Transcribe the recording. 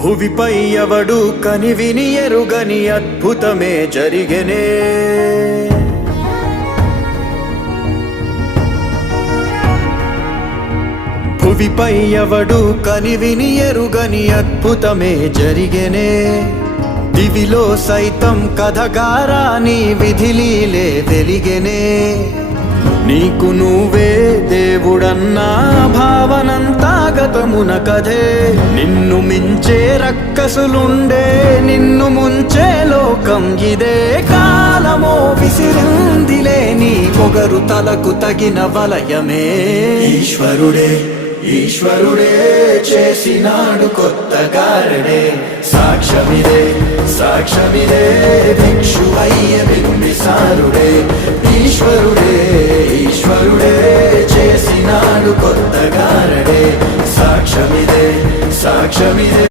భువిపై ఎవడు కనివిని ఎరుగని అద్భుతమే జరిగెనే. భువిపై ఎవడు కనివిని ఎరుగని అద్భుతమే జరిగెనే. దివిలో సైతం కథగారాని విధిలీలే వెలిగెనే. నీకు నువ్వే దేవుడన్నా భావనంతా గతమున కథే. నిన్ను మించే రక్కసులుండే, నిన్ను ముంచే లోకం ఇదే. కాలమో విసిరిందిలే నీ పొగరు తలకు తగిన వలయమే. ఈశ్వరుడే ఈశ్వరుడే చేసినాడు కొత్త గారడే. సాక్ష్యమిదే సాక్ష్యమిదే భిక్షువయ్య బింబిసారుడే. ఈశ్వరుడే ఈశ్వరుడే చేసినాడు కొత్త గారడే. సాక్ష్యమిదే సాక్ష్యమిదే.